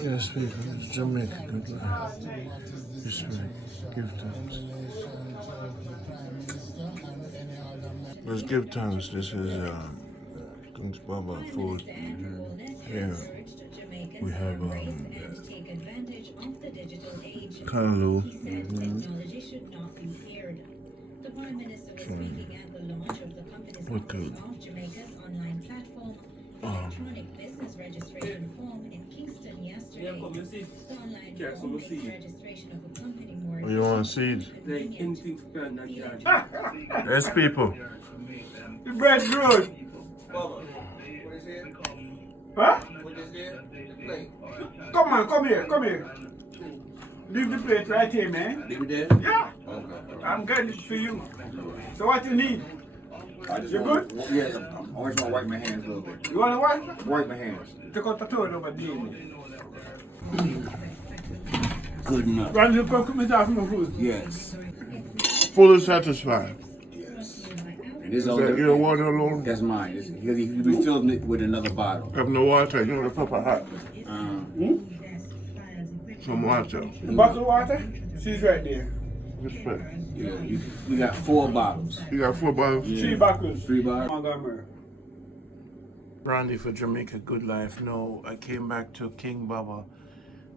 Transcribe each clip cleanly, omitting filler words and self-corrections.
Yes, people, it's Jamaica Good Life. Respect, give thanks. Let's give thanks. This is King's Baba food. Here we have callaloo. What could um, you want seed? Yes, people. The breadfruit. Huh? Come here. Leave the plate right here, man. Leave it there? Yeah. Okay. I'm getting it for you. So what you need? You good? Yes, I always want to wipe my hands a little bit. You want to what? Wipe my hands. Take out the toilet over there. Good enough. Rondie, you come come out from my food. Yes. Fully satisfied. Yes. And this Is other, that your water alone? that's mine. He'll be filling it with another bottle. Have no water. You want to pop a hot. Some water. Bottle of water? She's right there. Respect. Yeah, we got 4 bottles. You got 4 bottles? Yeah. 3 bottles. 3 bottles. Montgomery. Rondie for Jamaica Good Life. No, I came back to King Baba.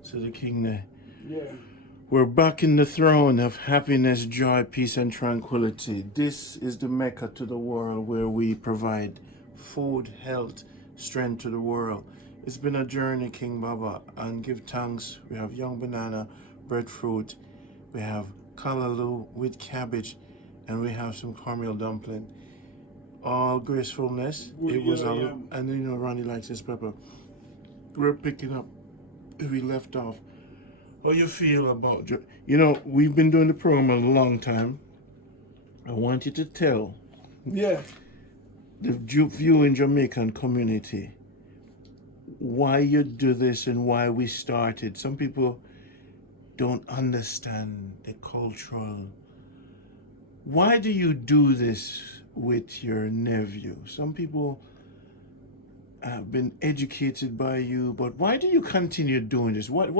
To the king there. Yeah. We're back in the throne of happiness, joy, peace, and tranquility. This is the Mecca to the world where we provide food, health, strength to the world. It's been a journey, King Baba, and give thanks. We have young banana, breadfruit, we have callaloo with cabbage, and we have some cornmeal dumpling. All gracefulness. It was and you know Rondie likes his pepper. We're picking up where we left off. How you feel about, you know, we've been doing the program a long time. I want you to tell the viewing Jamaican community why you do this and why we started. Some people don't understand the cultural. Why do you do this with your nephew? Some people have been educated by you, but why do you continue doing this? What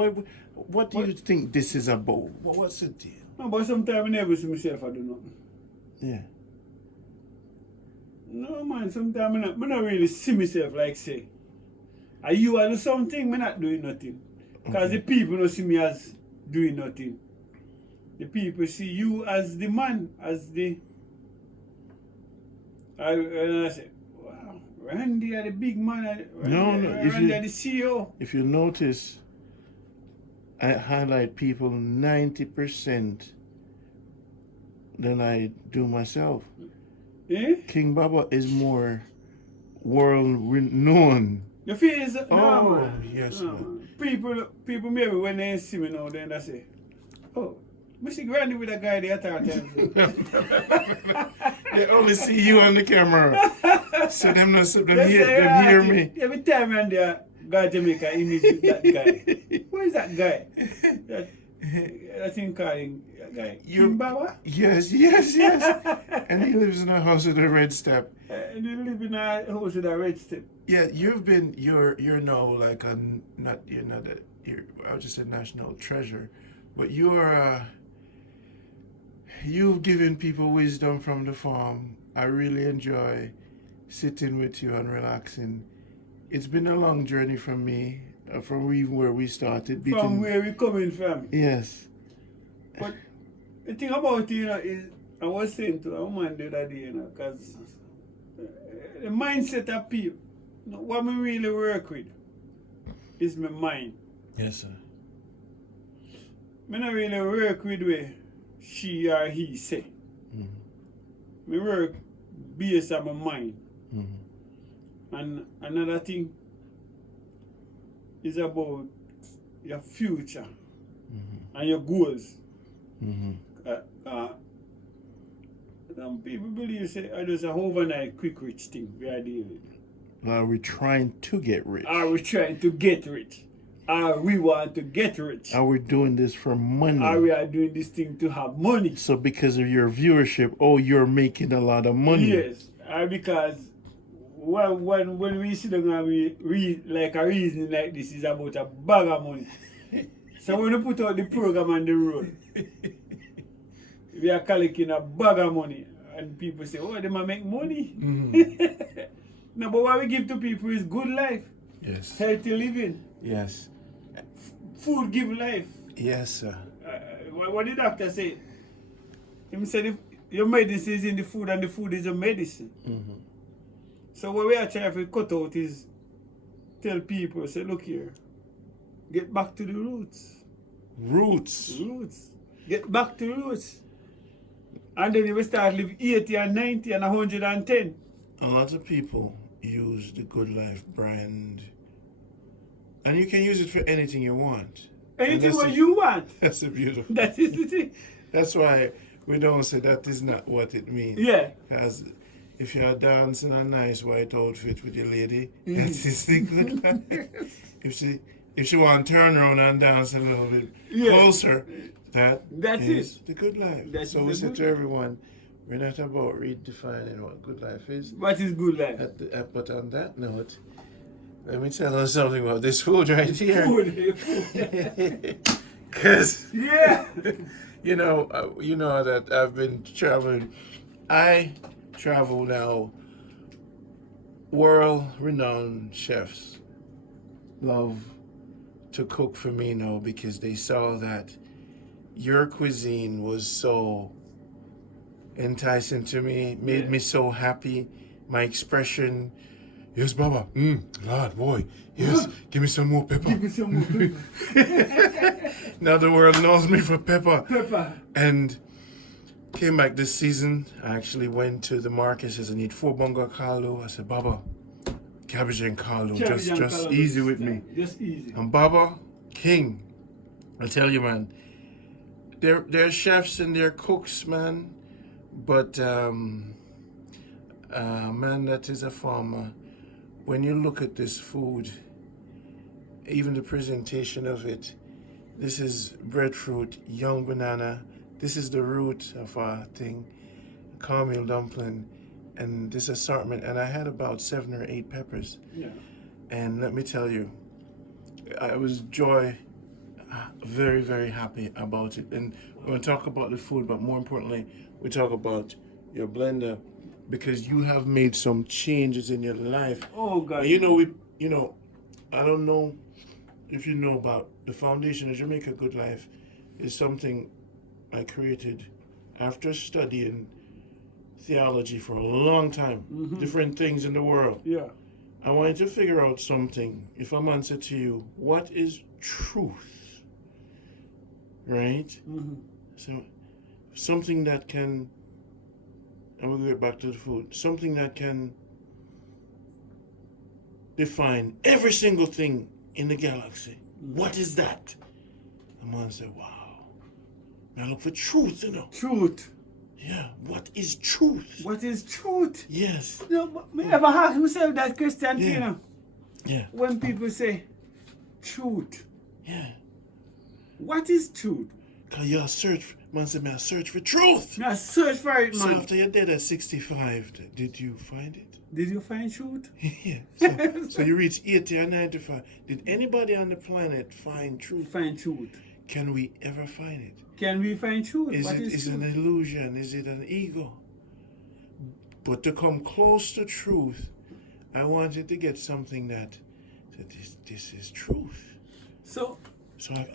do you think this is about? What's the deal? No, but sometimes I never see myself I do nothing. Yeah. No man, sometimes I not really see myself like say. Are you do something, I not doing nothing. Because the people don't see me as doing nothing. The people see you as the man, as the and I say, wow, Rondie are the big man, Rondie are the CEO. If you notice, I highlight people 90% than I do myself. Eh? King Baba is more world renowned. The feel is Yes, no, man. People maybe when they see me now, then they say, oh, we see Rondie with a guy there at our time. They only see you on the camera. So them hear me. Every time Rondie go to Jamaica, image with that guy. Who is that guy? That thing calling guy. King Baba? Yes. And he lives in a house with a red step. And you live in a house with a red step. Yeah, you're now like I would just say national treasure, but you've given people wisdom from the farm. I really enjoy sitting with you and relaxing. It's been a long journey for me, from even where we started. From where we coming from. Yes. But the thing about it, is I was saying to a woman the other day, because the mindset of people, what we really work with is my mind. Yes, sir. I don't really work with where she or he say. I work based on my mind. And another thing is about your future and your goals. Some people believe say I just a overnight quick rich thing we are dealing with. Are we trying to get rich? Are we trying to get rich? Are we want to get rich? Are we doing this for money? Are we are doing this thing to have money? So because of your viewership, you're making a lot of money. Yes, because Well, when we sit down and we read like a reasoning like this is about a bag of money. So when we put out the program on the road, we are collecting a bag of money and people say, oh, they might make money. No, but what we give to people is good life, Yes. healthy living, Yes. food give life. Yes, sir. What the doctor say? He said your medicine is in the food and the food is your medicine. So what we are trying to cut out is tell people, say, look here, get back to the roots. Roots. Get back to roots. And then you will start live 80 and 90 and 110. A lot of people use the Good Life brand, and you can use it for anything you want. Anything what you want. That's a beautiful. That is the thing. That's why we don't say that is not what it means. Yeah. Because if you're dancing a nice white outfit with your lady, that is the Good Life. If she want to turn around and dance a little bit closer, that's it. the Good Life. So we say to everyone, we're not about redefining what good life is. What is good life? But on that note, let me tell you something about this food right here. Food. Because Yeah. you know that I've been traveling. I travel now. World-renowned chefs love to cook for me now because they saw that your cuisine was so enticing to me, made me so happy. My expression, yes, Baba, Lord, boy, yes, give me some more pepper. Give me some more pepper. Now the world knows me for pepper. Pepper. And came back this season. I actually went to the market, says I need 4 bunga callaloo. I said, Baba, cabbage and callaloo, just easy with me. Just easy. And Baba, king, I tell you, man, they're chefs and they're cooks, man. But man that is a farmer, when you look at this food, even the presentation of it, this is breadfruit, young banana, this is the root of our thing, cornmeal dumpling, and this assortment, and I had about 7 or 8 peppers. Yeah. And let me tell you, I was very, very happy about it. And we're going to talk about the food, but more importantly, we talk about your blender, because you have made some changes in your life. Oh God. And I don't know if you know about the foundation of Jamaica Good Life is something I created after studying theology for a long time, different things in the world. Yeah. I wanted to figure out something. If I'm answer to you, what is truth? Right? So something that can, and we'll get back to the food, something that can define every single thing in the galaxy. What is that? I'm gonna say, wow. I look for truth, Truth. Yeah, what is truth? What is truth? Yes. No, but me ever ask myself that question, Yeah. you know? Yeah. When people say truth, Yeah. what is truth? Cause you search, man said, man, search for truth. Now search for it, So man. after you're dead at 65, did you find it? Did you find truth? Yeah. So you reach 80 or 95. Did anybody on the planet find truth? Find truth. Can we ever find it? Can we find truth? Is What it is an truth? illusion? Is it an ego? But to come close to truth, I wanted to get something that this is truth. So,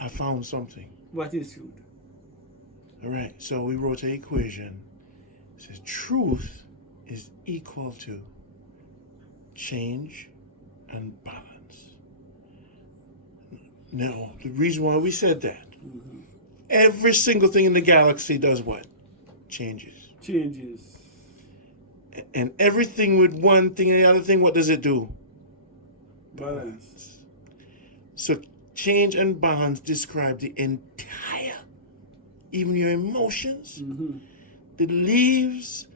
I found something. what is truth? All right. So we wrote an equation. It says truth is equal to change and balance. Now, the reason why we said that, every single thing in the galaxy does what? Changes. Changes. And everything with one thing and the other thing, what does it do? Balance. So change and balance describe the entire, even your emotions, the leaves,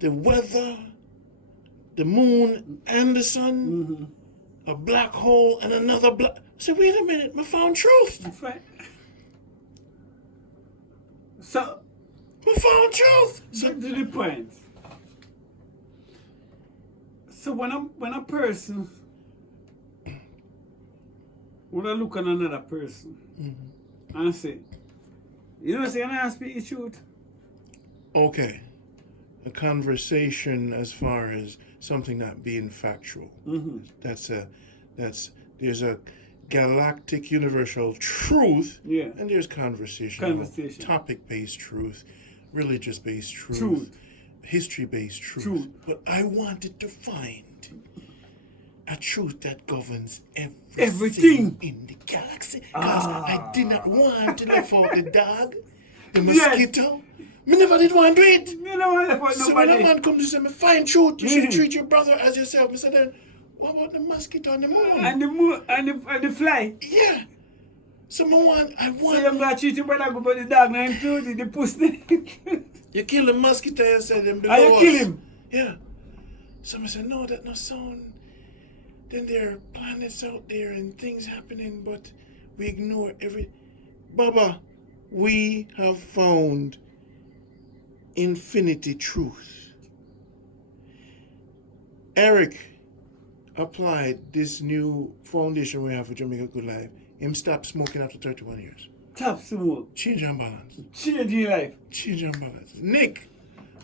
the weather, the moon and the sun, a black hole and another black. So wait a minute, I found truth. So, I found truth. to the point. So when a person when I look at another person and say, you know, say, can I speak the truth? Okay. A conversation as far as something not being factual. There's a galactic universal truth, Yeah. and there's conversation. Topic-based truth, religious-based truth. History-based truth. But I wanted to find a truth that governs everything in the galaxy. Because I did not want to left out the dog, the mosquito. Me never did want to do it. You know what? Nobody. So when a man comes to say, me find truth, you should treat your brother as yourself. Me say then, what about the mosquito and the moon? And the moon and the fly. Yeah. So I want. So you're gonna treat your brother about the dog and include the pussy. You kill the mosquito, you say them below you us. kill him. Yeah. So I say, no, that no sound. Then there are planets out there and things happening, but we ignore every. Baba, we have found infinity truth. Eric applied this new foundation we have for Jamaica Good Life. Him stopped smoking after 31 years. Stop smoke. Change and balance. Change your life. Change and balance. Nick,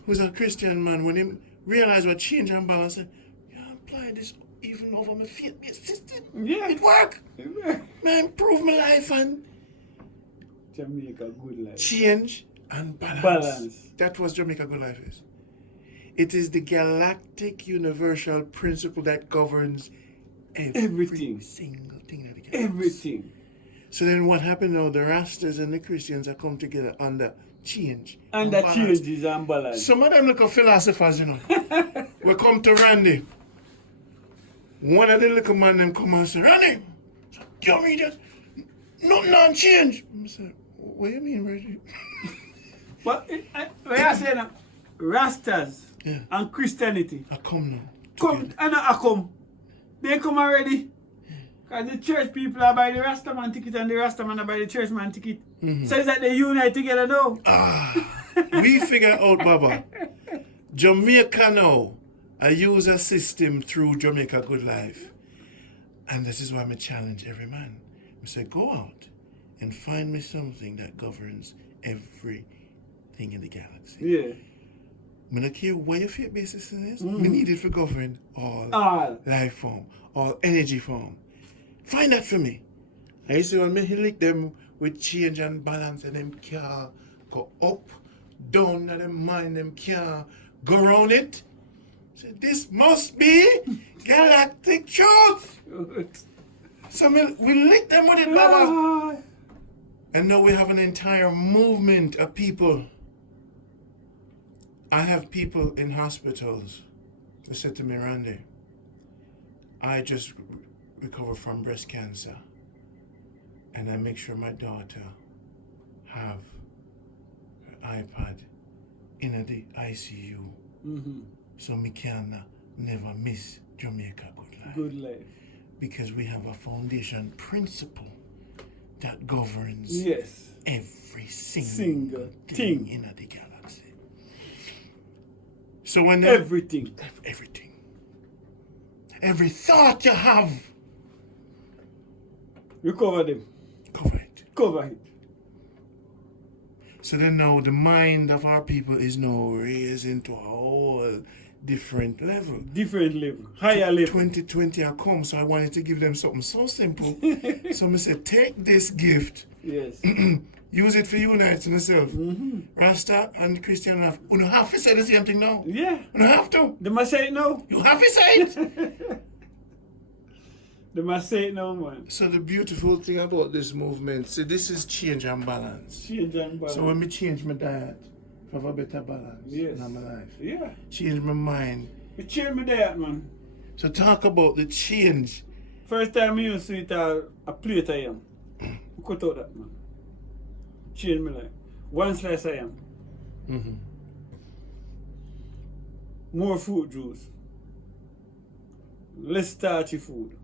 who's a Christian man, when he realized what change and balance, said, yeah, I apply this even over my faith-based system. Yeah. It work. Man, improve my life and Jamaica Good Life. change and balance. That was Jamaica Good Life is. It is the galactic universal principle that governs every single thing that it gets. Everything. So then what happened now? The Rastas and the Christians have come together under change. And that changes and balance. Some of them look like philosophers, you know. We come to Rondie. One of the little man them come and say, Rondie, you mean that nothing on change? I said, what do you mean, Reggie? But when I say that, Rastas and Christianity. I come now. Come, and I come. They come already. Because the church people are by the Rastaman ticket and the Rastaman are by the churchman ticket. So it's like they unite together now. We figure out, Baba. Jamaica now, I use a system through Jamaica Good Life. And this is why I challenge every man. I say, go out and find me something that governs everything in the galaxy. Yeah. I don't care what your faith basis is. We need it for govern all life form, all energy form. Find that for me. And you see when me link them with change and balance and them can't go up, down, and them mind them can't go around it. So this must be galactic truth. So we link them with it, Baba. And now we have an entire movement of people. I have people in hospitals that said to me, Rondie, I just recovered from breast cancer, and I make sure my daughter have her iPad in the ICU, so me can never miss Jamaica Good Life. Good Life. Because we have a foundation principle that governs every single thing in the galaxy. So when everything, every thought you have, you cover them. Cover it. So then now the mind of our people is now raised into a whole different level. Higher level. 2020 I come, so I wanted to give them something so simple. So I said, take this gift. Yes. Use it for unite yourself. Rasta and Christian you have to say the same thing now. Yeah. You have to. They must say it now. You have to say it. They must say it now, man. So the beautiful thing about this movement, see, this is change and balance. Change and balance. So when me change my diet, have a better balance in my life. Yeah. Change my mind. You change my diet, man. So talk about the change. First time I used to eat a plate of yam. Cut out that, man. Change my life. One slice of yam. More fruit juice. Less starchy food.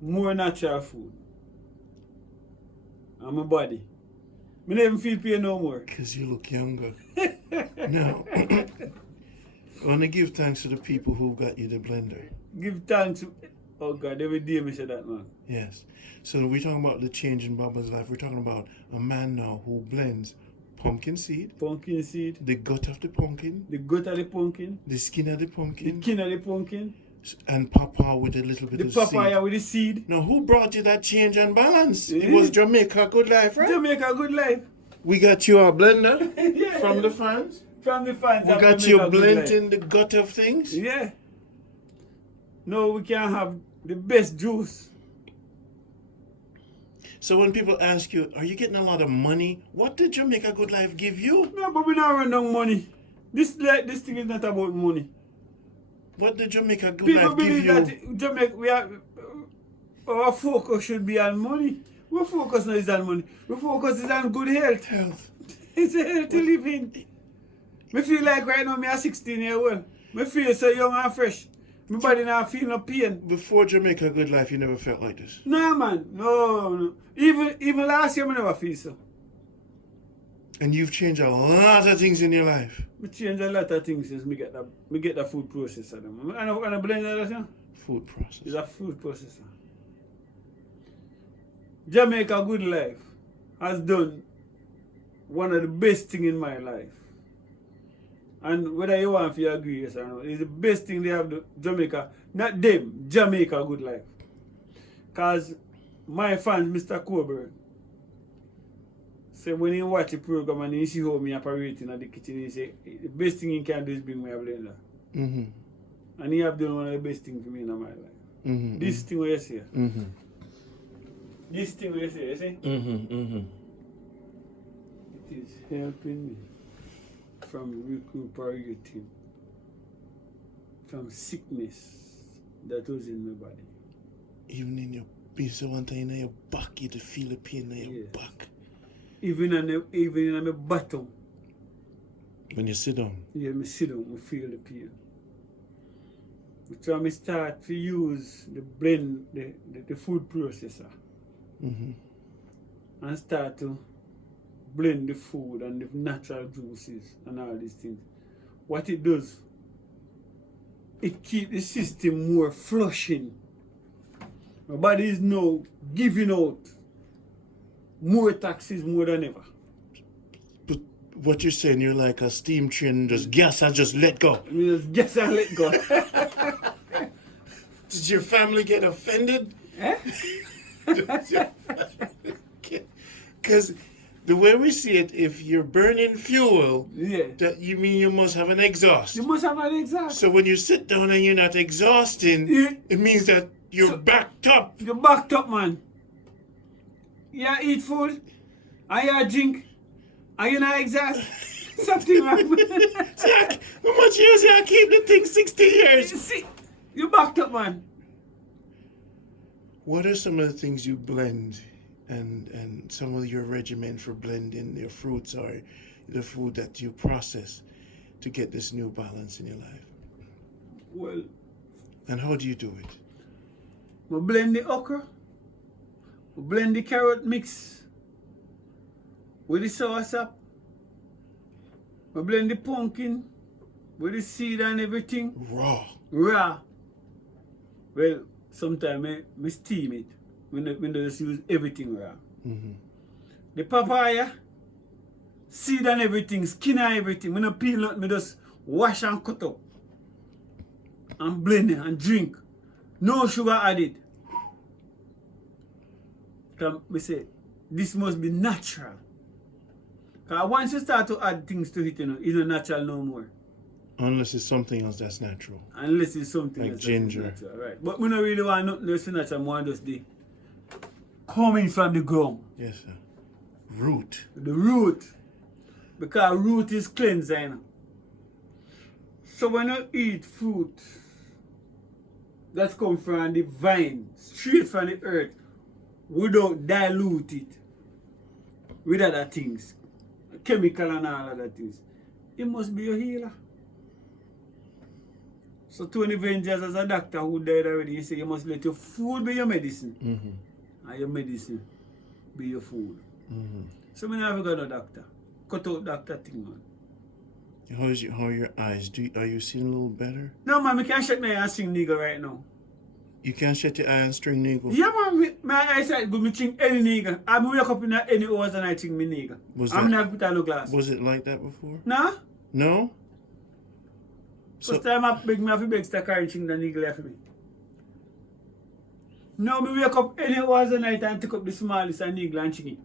More natural food. And my body. I don't even feel pain no more. Because you look younger. No. I want to give thanks to the people who got you the blender. Give thanks. Oh God, every day me say that, man. Yes. So we're talking about the change in Baba's life. We're talking about a man now who blends pumpkin seed, The gut of the pumpkin, the skin of the the pumpkin, skin of the pumpkin, and papaya with a little bit the of papaya seed. with the seed. Now, who brought you that change and balance? It Yeah. was Jamaica Good Life, right? Jamaica Good Life. We got you a blender Yeah. from the fans. From the fans. We of got you Jamaica Good Life. blending the gut of things. Yeah. No, we can have the best juice. So when people ask you, are you getting a lot of money? What did Jamaica Good Life give you? No, but we not run down money. This thing is not about money. What did Jamaica Good People Life give believe you? that Jamaica, our focus should be on money. We focus not is on money. We focus is on good health. Health. It's a healthy living. Me feel like right now me a 16-year-old. Me feel so young and fresh. My body not feel no pain. Before Jamaica Good Life, you never felt like this. No man, no. Even last year I never feel so. And you've changed a lot of things in your life. Me change a lot of things since me get that food processor. And I blend that, you know? Food process. It's a food processor. Jamaica Good Life has done one of the best thing in my life. And whether you want to agree, yes or no, it's the best thing they have done, Jamaica, not them, Jamaica Good Life. Because my fans, Mr. Coburn, say when he watch the program and he see how me operating at the kitchen, he say the best thing he can do is bring me a blender. Mm-hmm. And he have done one of the best things for me in my life. Mm-hmm. This thing where you see. Mm-hmm. This thing where you see, you see? Mm-hmm. Mm-hmm. It is helping me from recuperating from sickness that was in my body. Even in your piece of one time in your back, you feel the pain in your Yes. back. Even in my bottom. When you sit down. Yeah, me sit down, I feel the pain. So I start to use the blend, the food processor, Mm-hmm. and start to blend the food and the natural juices and all these things. What it does, it keeps the system more flushing. My body is now giving out more taxes more than ever. But what you're saying, you're like a steam train, just gas and just let go. I mean, just guess and let go. Did your family get offended? Eh? Because the way we see it, if you're burning fuel, Yeah. that you mean you must have an exhaust. You must have an exhaust. So when you sit down and you're not exhausting, Yeah. it means that you're So- backed up. You're backed up, man. You eat food, and you drink, and you not exhaust. Something wrong. Jack, how much years you keep the thing 60 You years? see, you backed up, man. What are some of the things you blend and some of your regimen for blending your fruits or the food that you process to get this new balance in your life? Well, And how do you do it? we blend the okra, we blend the carrot mix with the soursop, we blend the pumpkin with the seed and everything. Raw. Raw. Well, sometimes I steam it. When I just use everything raw. Mm-hmm. The papaya, seed and everything, skin and everything. When I peel it, I just wash and cut up. And blend it and drink. No sugar added. Because I say, this must be natural. Because once you start to add things to it, it's not natural no more. Unless it's something else that's natural. Unless it's something Like else ginger. that's natural, right? But we don't really want nothing else natural. I want just the coming from the ground. Yes, sir. Root. The root. Because root is cleansing. So when you eat fruit that comes from the vine, straight from the earth, without dilute it with other things, chemical and all other things, it must be your healer. So Tony Vengers, as a doctor who died already, he said you must let your food be your medicine. Mm-hmm. And your medicine be your food. Mm-hmm. So I never got no doctor. Cut out doctor thing, man. How are your eyes? Are you seeing a little better? No, man, I can't shut my eye and sing nigga right now. You can't shut your eye and string nigga? Yeah, man, my eyesight good. Me think any nigga. I wake up in any hours and I think me nigga. I'm not put on no glass. Was it like that before? Nah. No? First time I beg me have to beg to carry thing the nigga left me. No, me wake up any hours a night and take up the smallest and nigga and chingy.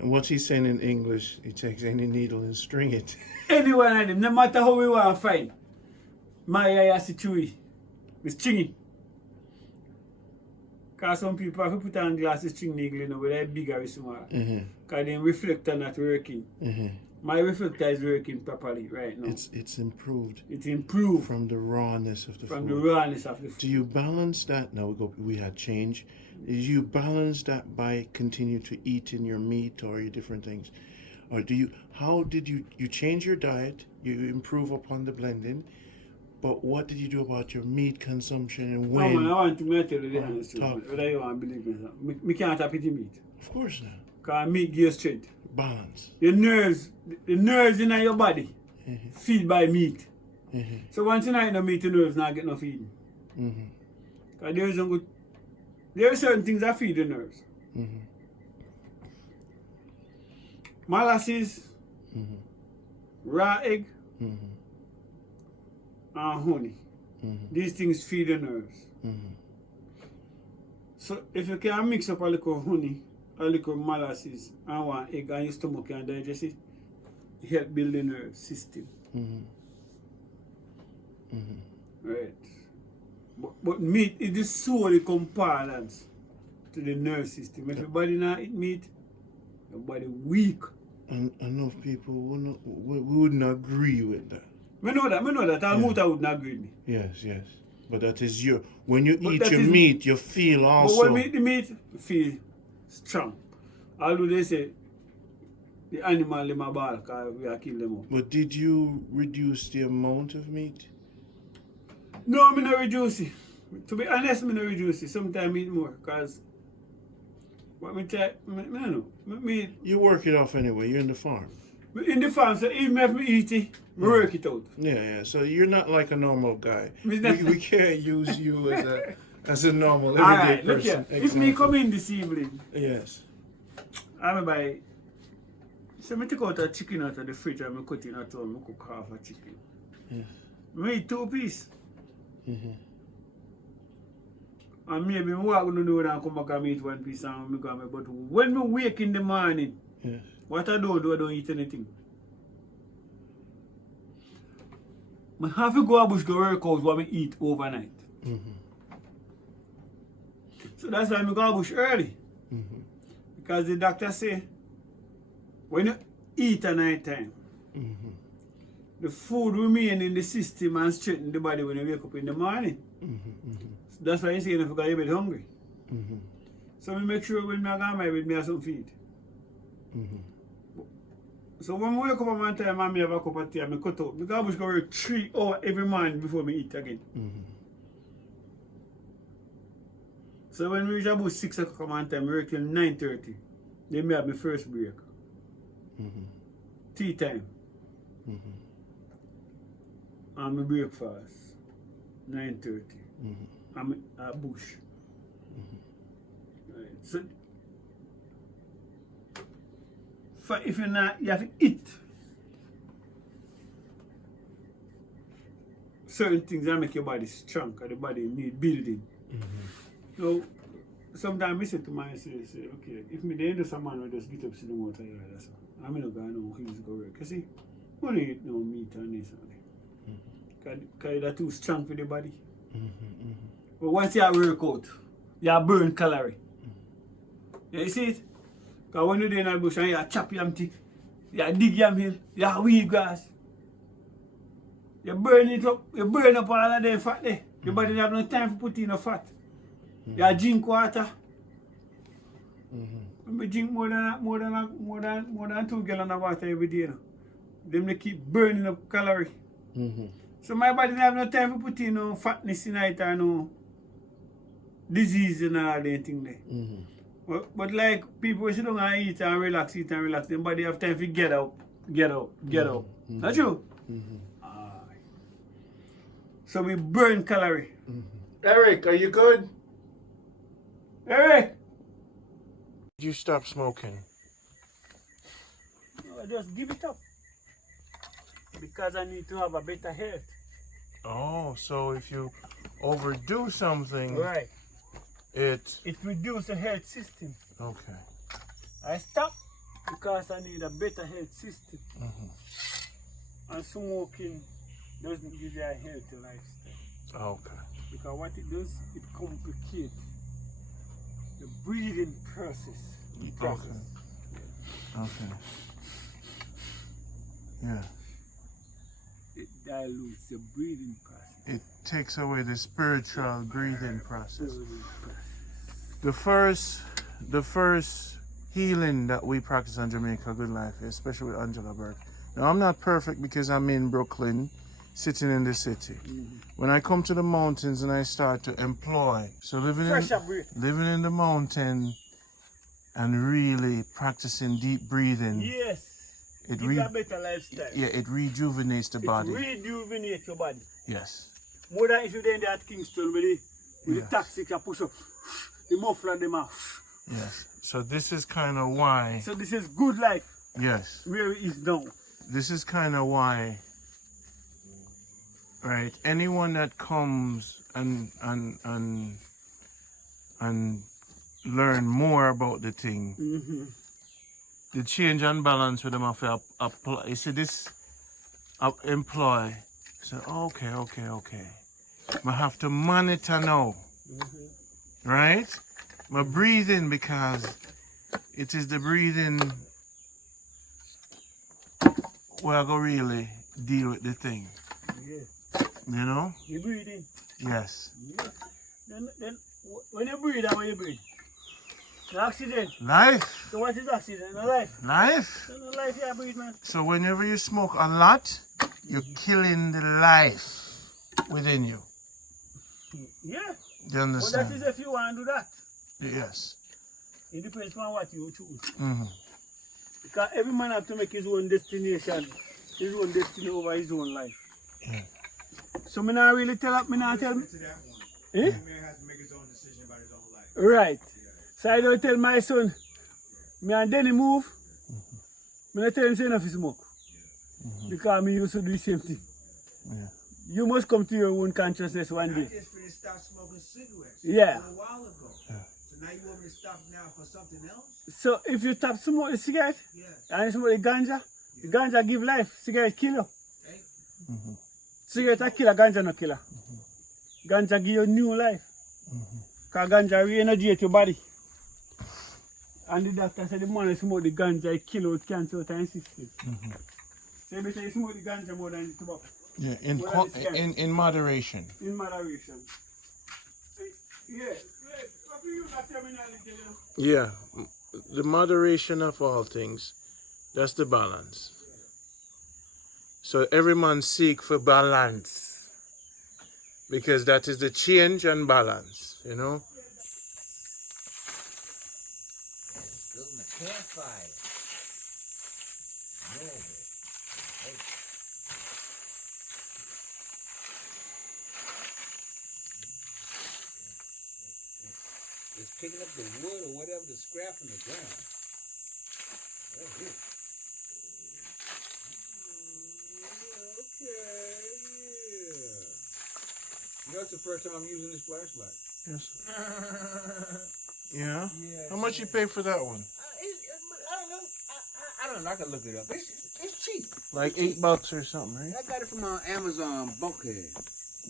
What's he saying in English? He takes any needle and string it. Any one of them, no matter how we want to find. My eye has to chewy. It's chingy. Because some people have to put on glasses string needle, you know, whether it's big or small. Because then reflector not working. My reflector is working properly right now. It's improved. It's improved. From the rawness of the food. From the rawness of the food. Do you balance that? Now we had change. Do you balance that by continue to eat in your meat or your different things? Or how did you change your diet, you improve upon the blending, but what did you do about your meat consumption and when? No, man, I want to tell you the honest truth. Whether you want to believe me, I can't have pity meat. Of course not. Because meat gives strength. Balance. The nerves in your body feed by meat. So once you not eat no meat, the nerves not get no feeding. Because there are certain things that feed the nerves. Molasses, raw egg, and honey. These things feed the nerves. So if you can mix up a little honey, a little molasses, and one egg, and your stomach can digest it, it help build the nerve system. Right. But meat is the solely components to the nerve system. If your body not eat meat, your body weak. And enough people wouldn't agree with that. I know that. Almuta would not agree with me. Yes. But that is when you eat your meat, you feel also. But when we eat the meat, you feel strong. Although they say the animal in my ball because we are killing them all. But did you reduce the amount of meat? No, I not reduce it. To be honest, I not reduce it. Sometimes I eat more because what I try, I don't know. You work it off anyway. You're in the farm. In the farm, so even if I eat it, I work it out. Yeah. So you're not like a normal guy. We can't use you as a normal everyday person. Look here. If me come in this evening, yes, I buy. So I take out a chicken out of the fridge and I cut it at home. I cook half a chicken. Yes. I eat 2 pieces. And maybe I walk on the door and come back and eat 1 piece and I go. But when I wake in the morning, yes, what I don't eat anything. I have to go to bush go work out what I eat overnight. So that's why I go to bush early. Because the doctor say, when you eat at night time, the food remain in the system and strengthen the body when you wake up in the morning. So that's why you say if you get a bit hungry. So I make sure when I go my bed, I have some feed. So when I wake up at one time, I have a cup of tea and I cut out. Because I was going to work 3 hours every morning before I eat again. So when we reach about 6 o'clock one time, I work till 9:30. Then I have my first break. Tea time. And my breakfast. 9:30. I'm at bush. Right. So if you're not, you have to eat certain things that make your body strong, because the body need building. So sometimes I say to myself, okay, if me there is someone who just get up to the water, that's all. I'm not going to know he's going to work. You see, I don't eat no meat and this and that. Because that's too strong for the body. But once you work out, you burn calorie. You see it? Because when you're in the bush and you chop yam thick, you dig yam hill, you weed grass, you burn it up, you burn up all of the fat there. Your body don't have no time for putting no fat. You drink water. I drink more than 2 gallons of water every day. Them they keep burning up calorie. So my body don't have no time for putting no fatness in it or no disease and all that thing there. But like people sit down and eat and relax, their body have time to get up get out. Not you? Aye. So we burn calorie. Eric, are you good? Eric! Did you stop smoking? No, just give it up. Because I need to have a better health. Oh, so if you overdo something, Right. it... It reduces the health system. Okay. I stop because I need a better health system. And smoking doesn't give you a healthy lifestyle. Okay. Because what it does, it complicates the breathing process. Okay. Yeah. It dilutes the breathing process. It takes away the spiritual breathing process. Breathing process. The first healing that we practice on Jamaica Good Life, especially with Angela Burke. Now, I'm not perfect because I'm in Brooklyn, sitting in the city. When I come to the mountains and I start to employ, so living in the mountain and really practicing deep breathing, Yes. it Give you a better lifestyle. yeah, it rejuvenates the body. It rejuvenates your body. Yes. More than if you then at Kingston with the taxi can push up the muffler them off. Yes. So this is kind of why. So this is good life. Yes. Where it is now. This is kind of why. Right. Anyone that comes and learn more about the thing, the change and balance with them have to apply. You see this employ. So okay. I have to monitor now. Right? My breathing, because it is the breathing where I go really deal with the thing. Yeah. You know? You breathing. Yes. Yeah. Then when you breathe, how you breathe? The oxygen. Life. So what is oxygen? No life. Life. So no life you breathe, man. So whenever you smoke a lot, you're killing the life within you. Yeah. You But understand? that is if you want to do that. Yes. It depends on what you choose. Mm-hmm. Because every man have to make his own destination, his own destiny over his own life. Yeah. So me not really tell me not tell. To that one. Eh? Every man has to make his own decision about his own life. Right. So I don't tell my son, me and Denny move, me not tell him say enough is smoke. Because me used to do the same thing. Yeah. You must come to your own consciousness one I day. just finished stop smoking cigarettes Yeah. a while ago. So now you want me to stop now for something else? So if you stop smoke the cigarette Yeah. and you smoke the ganja give life, cigarette kill you. Okay. Cigarette a killer, ganja no killer. Ganja give you new life. Because ganja re-energize your body. And the doctor said the more you smoke the ganja, it kill out cancer out of your system. So you better you smoke the ganja more than the tobacco. Yeah. In moderation. In moderation. Yeah. What do you use that terminology? Yeah. The moderation of all things. That's the balance. So every man seek for balance. Because that is the change and balance, you know? Building a campfire. It's picking up the wood or whatever, the scrap from the ground. That's it. Okay, yeah. You know, it's the first time I'm using this flashlight. Yes. Yeah? Yeah. How much you pay for that one? I don't know. I don't know. I can look it up. It's cheap. Like $8 or something, right? I got it from Amazon Bulkhead.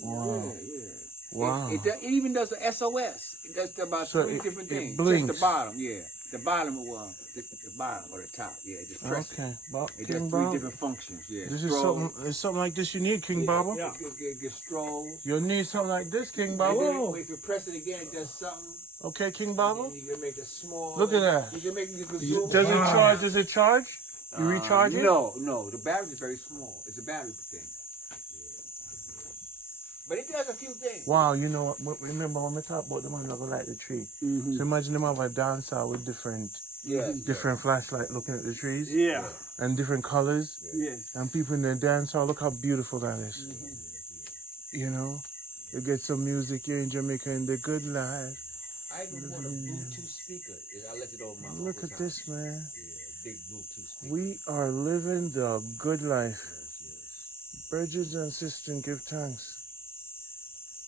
Wow. Yeah. Wow. It even does the SOS. It does about So 3 it- different it things. blinks. Just the bottom, yeah. The bottom of the bottom or the top, yeah. Just press Okay. it. It King does 3 Bob. different functions, yeah. This is Stroll. something like this you need, King Baba. Yeah. Get strolls. You need something like this, King And then Baba. if you press it again, it does something. Okay, King And Baba. then you can make it small. Look at that. You can make it Does zoom. it charge? Does it charge? You recharge it? No. The battery is very small. It's a battery thing. But it does a few things. Wow, you know, remember when we talk about the man that go like the tree? So imagine them have a dancer with different Yeah. different flashlight looking at the trees, Yeah. and different colors, Yes. and people in the dance hall. Look how beautiful that is. You know, you get some music here in Jamaica in the good life. I even bought a Bluetooth speaker. I left it over my Look uncle's at house. this, man. Yeah, big Bluetooth speaker. We are living the good life. Yes. Bridges and sisters, give thanks.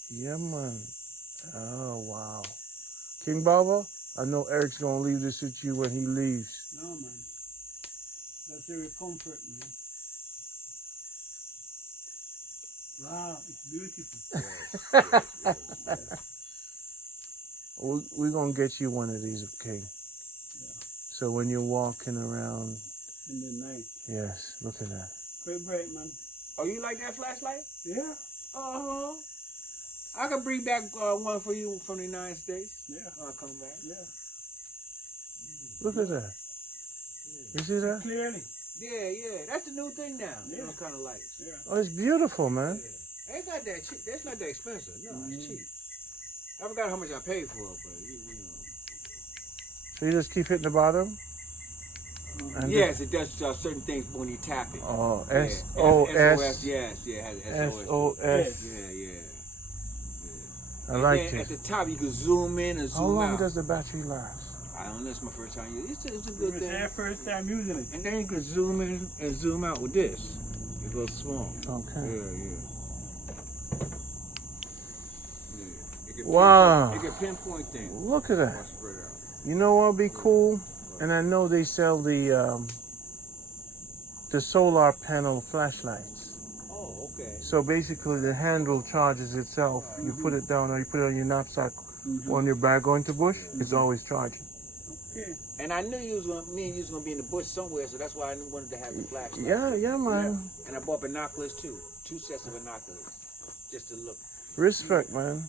Yeah, man. Oh, wow. King Baba, I know Eric's going to leave this with you when he leaves. No, man. That's very comfort, man. Wow, it's beautiful. We're going to get you one of these, King. So when you're walking around, In the night. yes, look at that. Quite bright, man. Oh, you like that flashlight? Yeah. Uh-huh. I can bring back one for you from the United States. Yeah. When I come back. Yeah. Look at that. You see that? Clearly. Yeah. That's the new thing now. Yeah. Those kind of lights. Yeah. Oh, it's beautiful, man. Yeah. It's not that cheap. That's not that expensive. No, it's cheap. I forgot how much I paid for it, but you know. So you just keep hitting the bottom? And Yes, it does certain things when you tap it. Oh, Yeah. SOS. SOS, yes, yeah, it has SOS. SOS. Yeah. I like Then it. at the top, you can zoom in and How zoom long out. does the battery last? I don't know. It's my first time using it. It's a good It's thing. our first time using it. And then you can zoom in and zoom out with this. It goes small. Okay. Yeah. It can Wow. It can pinpoint things. Look at that. Or spread out. You know what'll be cool? And I know they sell the solar panel flashlights. Oh, okay. So basically the handle charges itself. You put it down or you put it on your knapsack on your bag going to bush, it's always charging. Okay. And I knew me and you was gonna be in the bush somewhere, so that's why I wanted to have the flashlight. Yeah, man. And I bought binoculars too. 2 sets of binoculars. Just to look. Respect, man.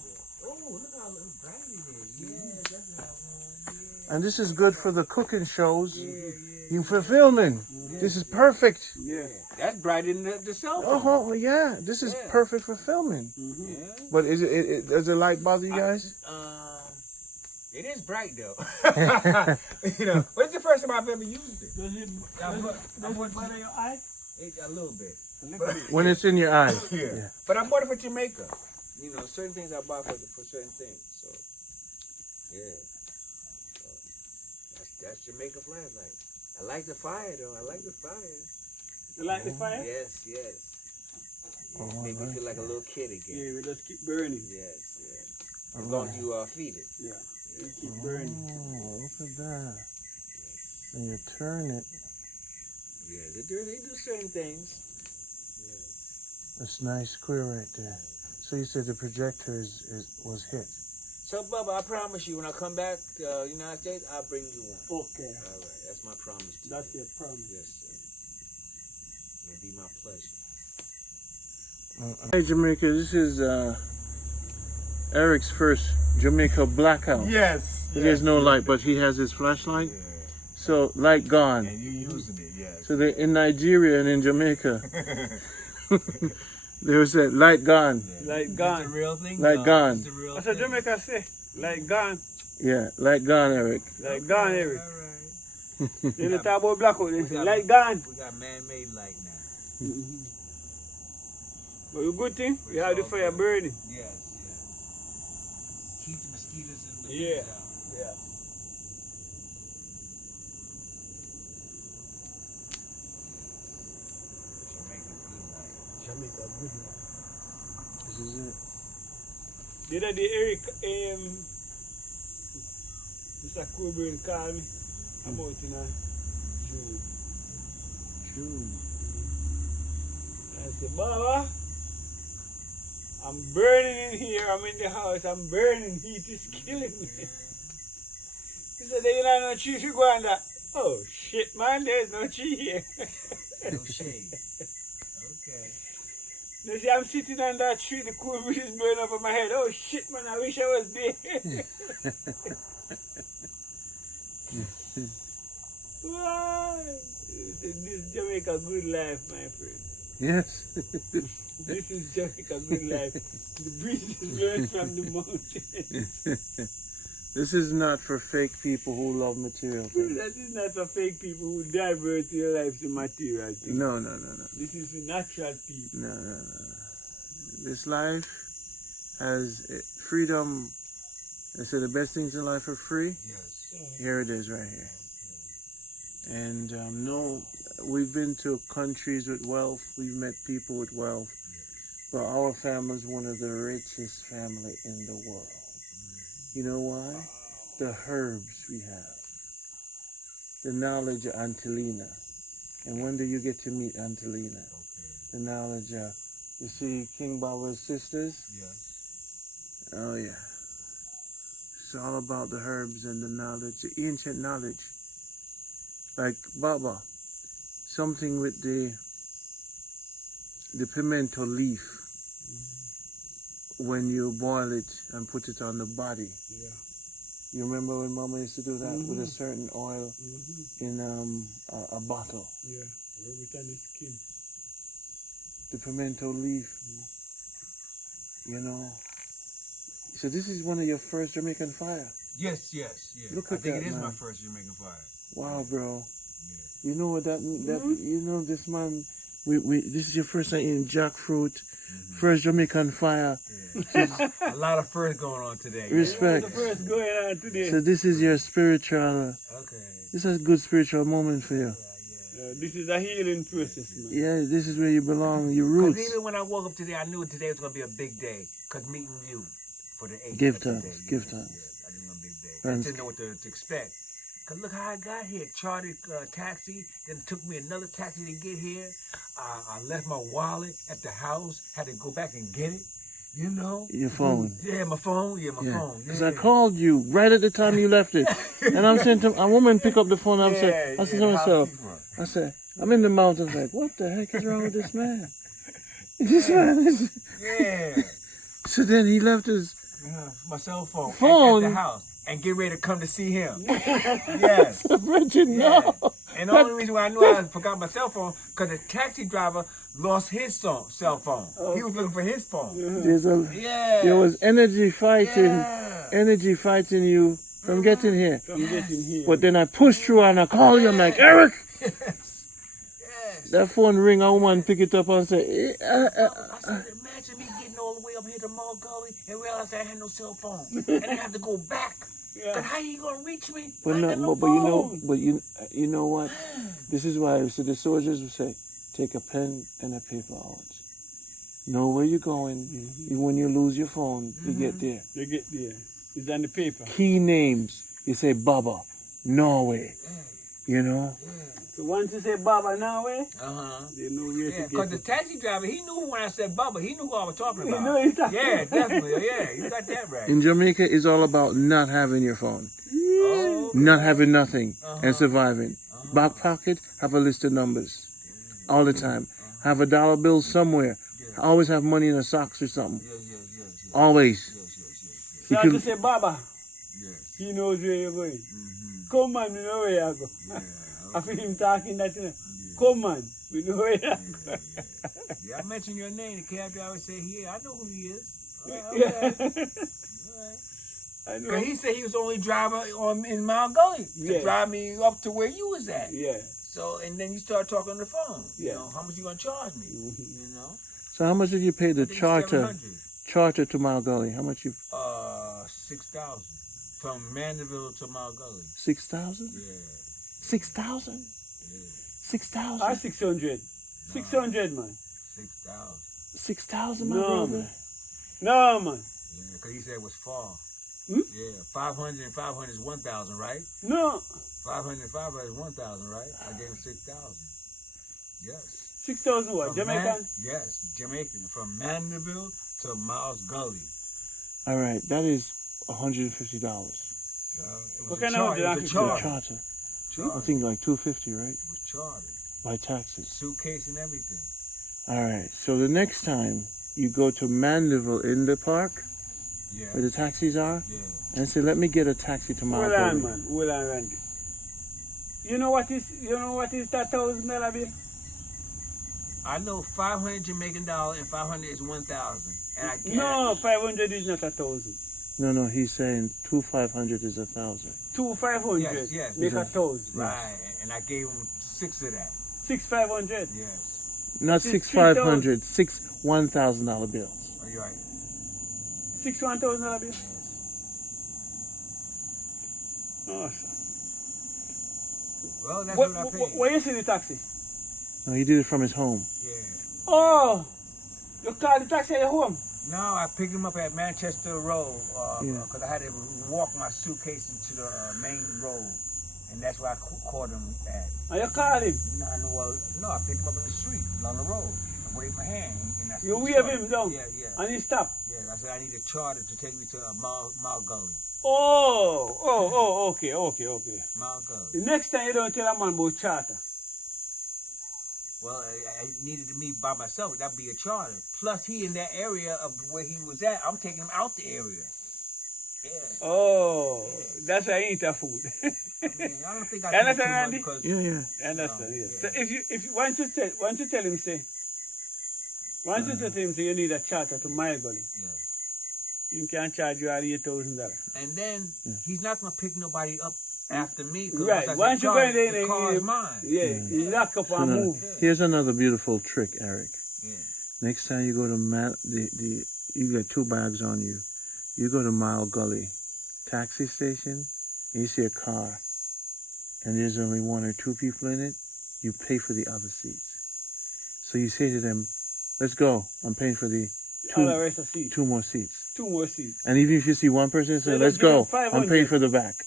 Oh, look how bright it is. Yeah, that's how And this is good for the cooking shows. You for filming. This is perfect. Yeah. That's brighter than the cell phone. Oh yeah, this is Yeah. perfect for filming. Yeah. But does the light bother you guys? It is bright though. You know, but it's the first time I've ever used it. Does it bother your eye? A little bit. When it's in your eyes. Yeah. But I bought it for Jamaica. You know, certain things I bought for certain things. So, yeah. So, that's Jamaica flashlight. I like the fire though. I like the fire. You like the fire? Yes. Make me feel like a little kid again. Yeah, we just keep burning. Yes. As long as you feed it. Yeah. We keep burning. Oh, look at that. And you turn it. Yeah, they do certain things. That's nice square right there. So you said the projector was hit. So, Bubba, I promise you, when I come back to the United States, I'll bring you one. Okay. All right, that's my promise to you. That's your promise. Yes, sir. It'll be my pleasure. Hey Jamaica, this is Eric's first Jamaica blackout. Yes. There's no light, but he has his flashlight. So light gone. And you using it, yes. So they in Nigeria and in Jamaica, there was that light gone. Light It's a gone. real thing. Light dog. gone. It's a real That's what thing. Jamaica say. Light gone. Yeah, light gone, Eric. Light gone, Eric. All right. They don't talk about blackout. They say got- light gone. We got man-made light now. But the good thing, we have the fire burning. Yes. Keep the mosquitoes and the Yeah. bees out. Yeah. Jamaica Good Life. Jamaica Good Life. This is it. The other day, Eric, Mr. Coburn called me about in June. June. I said, Baba, I'm burning in here. I'm in the house. I'm burning. Heat is killing me. He said, you know, no tree to go on that. Oh, shit, man, there's no tree here. No shade. Okay. You see, I'm sitting on that tree. The cool breeze is blowing over my head. Oh, shit, man, I wish I was there. Why? This is Jamaica Good Life, my friend. Yes. This is Jamaica Good Life. The breeze is blowing from the mountains. This is not for fake people who love material things. That is not for fake people who divert their lives to material things. No. This is for natural people. No. This life has freedom. They say the best things in life are free. Yes. Here it is right here. And no, we've been to countries with wealth. We've met people with wealth. But our family is one of the richest family in the world. You know why? The herbs we have. The knowledge of Angelina. And when do you get to meet Angelina? The knowledge of, you see King Baba's sisters? Yes. Oh yeah. It's all about the herbs and the knowledge, the ancient knowledge. Like Baba, something with the pimento leaf. When you boil it and put it on the body. Yeah. You remember when Mama used to do that with a certain oil in a bottle? Yeah, rub it on the skin. The pimento leaf, you know. So this is one of your first Jamaican fire. Yes. Look I at think that, it is man. my first Jamaican fire. Wow, bro. Yeah. You know what that you know this man. We this is your first time eating jackfruit, first Jamaican fire. Yeah. A lot of first going on today. Respect. The first going on today. So this is your spiritual. Okay. This is a good spiritual moment for you. This is a healing process, man. Yeah, this is where you belong. Your Because roots. even when I woke up today, I knew today was going to be a big day. Because meeting you for the 8th Give of the thanks, day. give Yeah, thanks. yeah, I knew it was a big day. I Thanks. didn't know what to expect. Because look how I got here. Chartered taxi, then it took me another taxi to get here. I left my wallet at the house, had to go back and get it. You know? Your phone. Yeah, my phone. Yeah, my Yeah. phone. Because Yeah. I called you right at the time you left it. And I'm saying to a woman pick up the phone. I said to myself, I said, I'm in the mountains like, what the heck is wrong with this man? This man is... Yeah. So then he left his... My cell phone. Phone? At the house. And get ready to come to see him. Yes. Bridget, no. And the only reason why I knew I forgot my cell phone, because the taxi driver lost his cell phone. He was looking for his phone. There was energy fighting you from getting here. From getting here. But then I pushed through and I called you. I'm like, Eric! Yes. That phone ring, a woman pick it up and say, I said, imagine me getting all the way up here to Mall Gully and realize I had no cell phone. And then have to go back. Because how you going to reach me? But I no, got no but you know, phone. but you know what? This is why so the soldiers would say, take a pen and a paper out. Know where you're going. When you lose your phone, you get there. They get there. It's on the paper. Key names. You say Baba, Norway. You know. So once you say Baba Norway, Uh-huh. they know where to get Because the it. taxi driver, he knew when I said Bubba, he knew who I was talking about. know he's talking Yeah, definitely. Yeah, you got that right. In Jamaica, it's all about not having your phone, Oh, not having nothing, and surviving. Back pocket, have a list of numbers, all the time. Have a dollar bill somewhere. Always have money in a socks or something. yes. Always. So You I can- just say Baba, Yes. he knows where you're going. Mm-hmm. Come on, we know where you go. Yeah. I feel him talking that, you know. Come on, we know where you go. Yeah, I mentioned your name. The cab driver said, "Yeah, I know who he is." Yeah. Okay. I know. Because he said he was the only driver in Mount Gully to Yeah. drive me up to where you was at. Yeah. So, and then you start talking on the phone. You Yeah. know, how much you gonna charge me? You know, So how much did you pay the I think charter? 700. Charter to Mount Gully. How much you? 6,000 from Mandeville to Mount Gully. 6,000. Yeah, 6,000. yeah, 6,000. 600. 600, man. 6,000. 6,000, my No, brother. man. No, man. Yeah, because he said it was far. Hmm? Yeah, 500 and 500 is 1,000, right? No. 500 and 500 is 1,000, right? I gave him 6,000. Yes. 6,000 what? From Jamaican? Yes, Jamaican. From Mandeville to Miles Gully. All right, that is $150. It What was kind a of charter. It was a jacket? charter. Charter. Charter. I think like $250, right? It was chartered. By taxes. Suitcase and everything. All right. So the next time you go to Mandeville in the park Yeah. where the taxis are, Yeah. and say, "Let me get a taxi to Mount Hold on, Gully." man. Hold on, Randy. You know what is that $1,000 bill? I know 500 Jamaican dollar and 500 is 1,000. And I guess No, 500 is not 1,000. No, he's saying 2,500 is 1,000. 2,500. Yes. Make 1,000. Right, and I gave him 6 of that. 6,500. Yes. Not Six 6,500, 6 $1,000 bills. Are you right? 6 $1,000 bill. Awesome. Well, that's what I paid. Where you see the taxi? No, he did it from his home. Yeah. Oh, you call the taxi at your home? No, I picked him up at Manchester Road Yeah. because I had to walk my suitcase into the main road, and that's where I caught him at. And you call him? No, I picked him up in the street, along the road. I waved my hand, and that's You when he wave started. him down? Yeah. And he stopped? Yeah, I said I need a charter to take me to Mile Gully. Okay. Mile Gully. The next time you don't tell a man about charter. Well, I needed to meet by myself. That'd be a charter. Plus, he in that area of where he was at. I'm taking him out the area. Yeah. Oh, that's why I eat that food. I mean, I don't think I You understand, did too much Randy? because Yeah. I understand, yeah. yeah. So if you once you tell him say you need a charter to Mile Gully, Yeah. he can charge you all $8,000. And then he's not gonna pick nobody up after me. 'Cause Right. I Once said, you go "Charge, in the there, car is mine." Yeah, you lock up and No. move. Here's another beautiful trick, Eric. Yeah. Next time you go to you got 2 bags on you. You go to Mile Gully taxi station, and you see a car, and there's only 1 or 2 people in it. You pay for the other seats. So you say to them, "Let's go. I'm paying for the All the rest of seats. 2 more seats." 2 more seats. And even if you see one person say, So "Let's they'll go. give you I'm 500. paying for the back."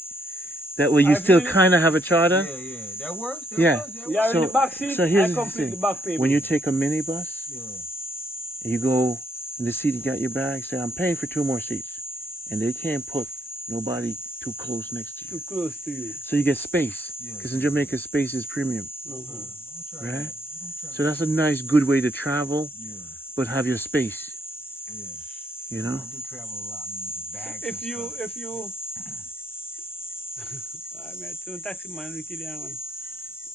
That way you I still feel it. kind of have a charter. Yeah. That works. Yeah. Works. You are in the back seat, so here's I the complete thing. the back payment. When you take a minibus, Yeah. and you go in the seat, you got your bag, say, "I'm paying for 2 more seats." And they can't put nobody too close next to you. Too close to you. So you get space. Yeah. Because in Jamaica, space is premium. Uh-huh. Right? So that's a nice, good way to travel, Yeah. but have your space. Yeah. You know? I do travel a lot. I mean, with the bags. If you I met some taxi man wicked one.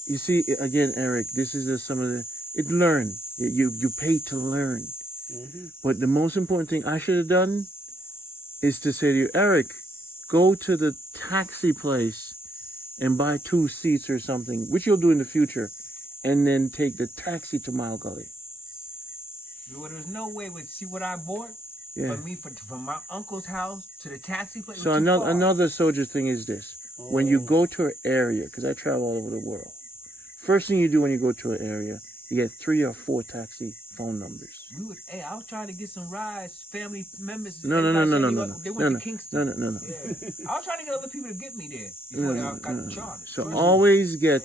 You see, again, Eric, this is some of the, learn. You pay to learn. Mm-hmm. But the most important thing I should have done is to say to you, Eric, go to the taxi place and buy 2 seats or something, which you'll do in the future, and then take the taxi to Mile Gully. Well, there's no way with see what I bought Yeah. for me from my uncle's house to the taxi place. So another soldier thing is this. When you go to an area, because I travel all over the world, first thing you do when you go to an area, you get 3 or 4 taxi phone numbers. I was trying to get some rides, family members. No. They went to Kingston. No. Yeah. I was trying to get other people to get me there before I got the charter. So always get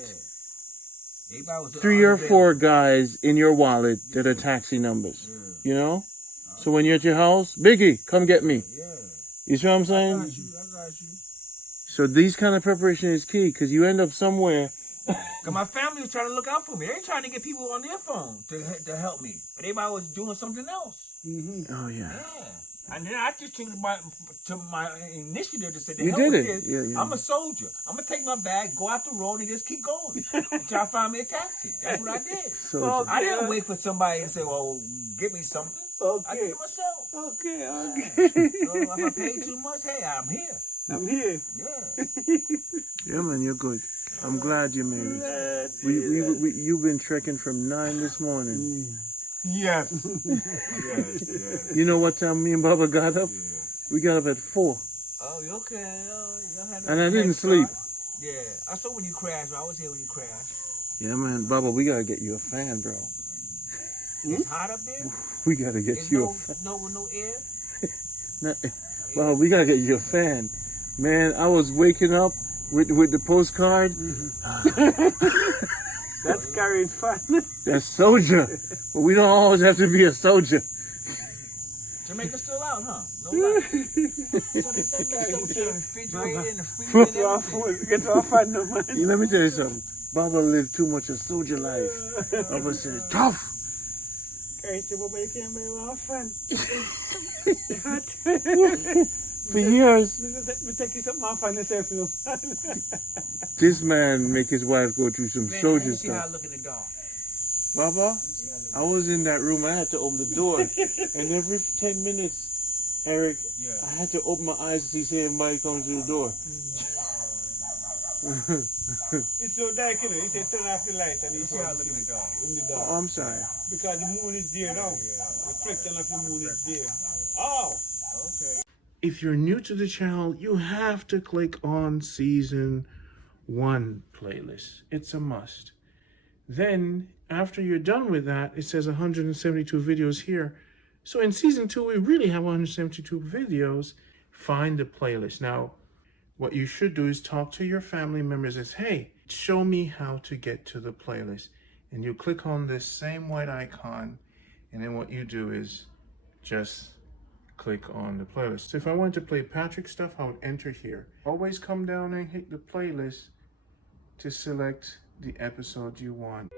Everybody was 3 or 4 guys in your wallet that are taxi numbers. Yeah. You know? So when you're at your house, Biggie, come get me. Yeah. You see what I'm saying? I got you. So these kind of preparation is key, because you end up somewhere. Cause my family was trying to look out for me. They trying to get people on their phone to help me, but everybody was doing something else. Mm-hmm. Oh yeah. Yeah. And then I just took my initiative to say, You hell did with it. this. Yeah. I'm a soldier. I'm gonna take my bag, go out the road, and just keep going until I find me a taxi. That's what I did. So I didn't wait for somebody to say, "Well, get me something." I did Okay. it myself. Okay. So if I paid too much, hey, I'm here. I'm here. Yeah. yeah, man, you're good. I'm glad you made it. We you've been trekking from 9 this morning. Yes. You know what time me and Baba got up? We got up at 4. Oh, you okay? You had And I head didn't start? sleep. Yeah, I saw when you crashed. I was here when you crashed. Yeah, man, Baba, we gotta get you a fan, bro. It's hot up there. We gotta get There's you no, a fan. no air. Baba, we gotta get you a fan. Man, I was waking up with the postcard. That's carrying fun. That's soldier. But we don't always have to be a soldier. Jamaica's still out, huh? No light. So they said messed up with the refrigerator and the freezer and Get to our everything. food. Get to our fun, no man. Let me tell you something. Baba lived too much a soldier life. Baba said, tough. Carry your Baba, you can't buy our fun. For years, Me take you something off and yourself, you know. this man make his wife go through some Man, soldier let me see how I stuff. look in the dark. Baba, I was in that room. I had to open the door. And every 10 minutes, Eric, Yeah. I had to open my eyes to see somebody coming through the door. It's so dark, you know. He said turn off the light and he See how I saw look in the dark. in the Oh, dark. I'm sorry. Because the moon is there now. Yeah. The reflection of the moon is there. Oh! Okay. If you're new to the channel, you have to click on season 1 playlist. It's a must. Then, after you're done with that, it says 172 videos here. So in season 2, we really have 172 videos. Find the playlist. Now, what you should do is talk to your family members and say, hey, show me how to get to the playlist. And you click on this same white icon, and then what you do is just click on the playlist. So if I wanted to play Patrick stuff, I would enter here. Always come down and hit the playlist to select the episode you want.